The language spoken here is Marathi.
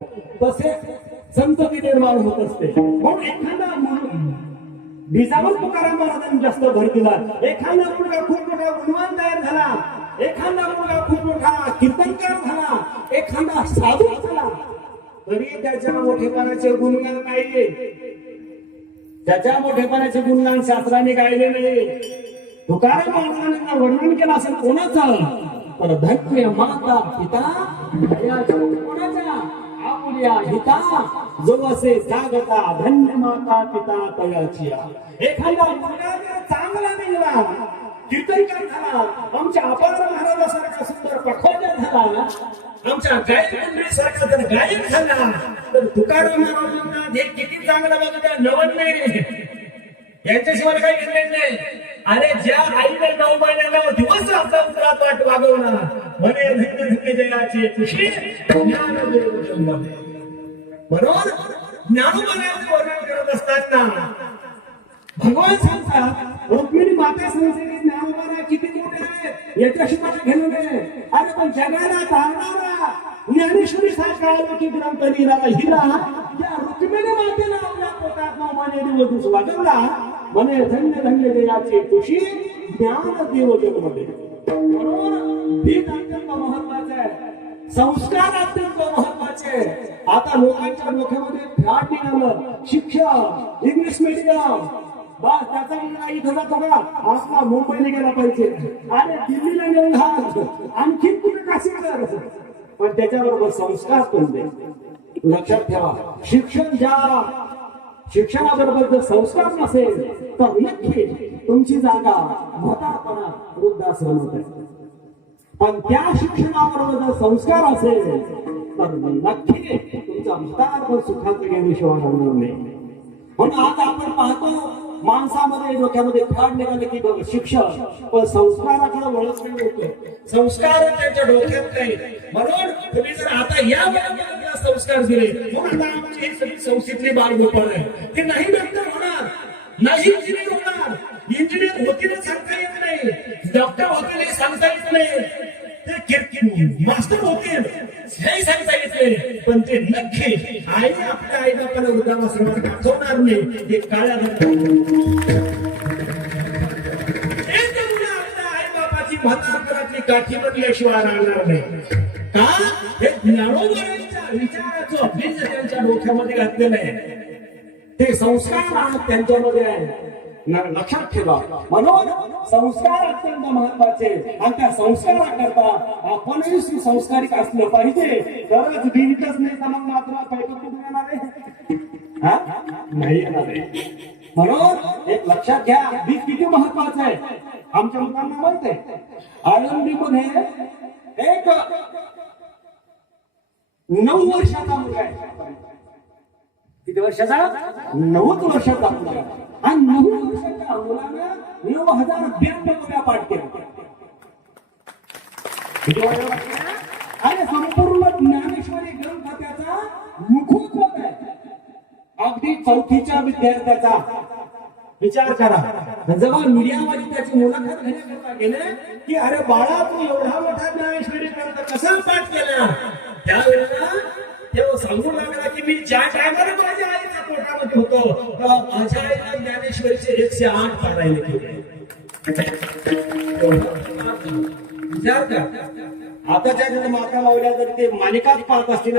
तसे संतती निर्माण होत असते. म्हणून एखादा बीजावर तुकाराम महाराजांनी जास्त भर दिला. एखादा मुलगा खूप मोठा गुणवान तयार झाला, एखादा मुलगा खूप मोठा कीर्तनकार झाला, एखादा साधू झाला, तरी त्याच्या मोठेपणाचे गुणगान गायले, त्याच्या मोठेपणाचे गुणगान शास्त्राने गायले नाही. तुकाराम महाराजांना वर्णन केलं असेल कोणाचं, तर धन्य माता पिता कोणाच्या आपुल्या हिता जो असे जागता धन्य माता पिता तयाचिया. एखादा मुलगा चांगला निघाला, कीर्तनकार झाला, आमच्या अपार महाराजासारखा सुंदर पखवाजा झाला, आमच्या गायक मंडळीसारखा जर गायक झाला, तर तुकाराम महाराजांना हे किती चांगला बघत नवल नाही, यांच्याशिवाय काही घेतलेलं नाही. अरे ज्या आईने 9 महिन्याला दिवस आपला उतरात वाट वागवणार म्हणे धन्य धन्य जयाची खुशी ज्ञानदेव जन्मले. बरोबर ज्ञानोबाचं वर्णन करत असताना भगवान सांगतात रुक्मिणी माता संसारी ज्ञानोबा किती मोठे आहेत याच्याशी मला घेणं नाही. अरे पण जगाला तारणारा ज्ञानेश्वरी सारखा अलौकिक ग्रंथ लिहिणारा हिरा या रुक्मिणी मातेला आपल्या पोटात मामाने दिवस वागवला म्हणे धन्य धन्य जयाची खुशी ज्ञानदेव जन्मले. म्हणून भीत अत्यंत महत्वाचे आहे, संस्कार अत्यंत महत्वाचे. आता लोकांच्या डोक्यामध्ये फ्लॅट निघालं, शिक्षण इंग्लिश मीडियम, बस त्याचा मुलगा इथं जातो का आपला मुंबईला गेला पाहिजे, अरे दिल्लीला येऊन घाल, आणखी कुठे काशी कर, पण त्याच्याबरोबर संस्कार पण दे. लक्षात ठेवा, शिक्षण द्या, शिक्षणाबरोबर जर संस्कार नसेल तर नक्की तुमची जागा म्हातारपणा वृद्धाश्रमात आहे. पण त्या शिक्षणाबरोबर जर संस्कार असेल तर नक्की तुमचा म्हातारपण सुखाचं घेण्याशिवाय होणार नाही. म्हणून आज आपण पाहतो माणसामध्ये डोक्यामध्ये फाड निघाले की बघ शिक्षण, पण संस्काराकडे वळत नाही होतं, संस्कार त्यांच्या डोक्यात नाही. म्हणून तुम्ही जर आता या वयामध्ये संस्कार दिले, म्हणून आमची ही सगळी संस्थेतली बालगोपाळ आहे, ते नाही डॉक्टर होणार, नाही इंजिनियर होणार, इंजिनियर होतील सांगता येत नाही, डॉक्टर होतील सांगता येत नाही, ते मास्टर होतील हे सांगता येत नाही, पण ते नक्की आई आपल्या आई बापाला वृद्धाश्रमात पाठवणार नाही. ते काळ्या म्हातारपणातली काठी बनल्याशिवाय राहणार नाही. का हे ज्ञानोबाच्या विचाराचं बीज त्यांच्या डोक्यामध्ये घातलेलं आहे, ते संस्कार त्यांच्यामध्ये आहे. लक्षात ठेवा, म्हणून संस्कार अत्यंत महत्वाचे. आणि त्या संस्काराकरता आपणही सुसंस्कारिक असलं पाहिजे, तरच बिनच नाही तर मग मात्र पैकी कुठून येणार आहे, नाही येणार आहे. म्हणून एक लक्षात घ्या, बीज किती महत्वाचं आहे. आमच्या मुलांना माहित आहे, आळंदीमध्ये एक 9 वर्षाचा मुलगा आहे. किती वर्षाचा? 9 वर्षाचा मुलगा. आणि 9 वर्षाच्या मुलानं 9052 वेळा पाठ केला. आणि संपूर्ण ज्ञानेश्वरी ग्रंथ त्याचा मुखोद्गत आहे. अगदी 4थीच्या विद्यार्थ्याचा विचार करा. जेव्हा मीडियामध्ये त्याची मुलाखत घेण्याकरता गेले की अरे बाळा तू एवढा मोठा ज्ञानेश्वरी ग्रंथ कसा पाठ केला, त्यावेळेला तेव्हा सांगू लागला की मी ज्या टायमाला माझ्या आईच्या पोटामध्ये होतो माझ्या आईला ज्ञानेश्वरीचे 108 पारायण केले. विचार करा, आता ज्या माता लावल्या तरी ते मालिकाच पाहत असतील.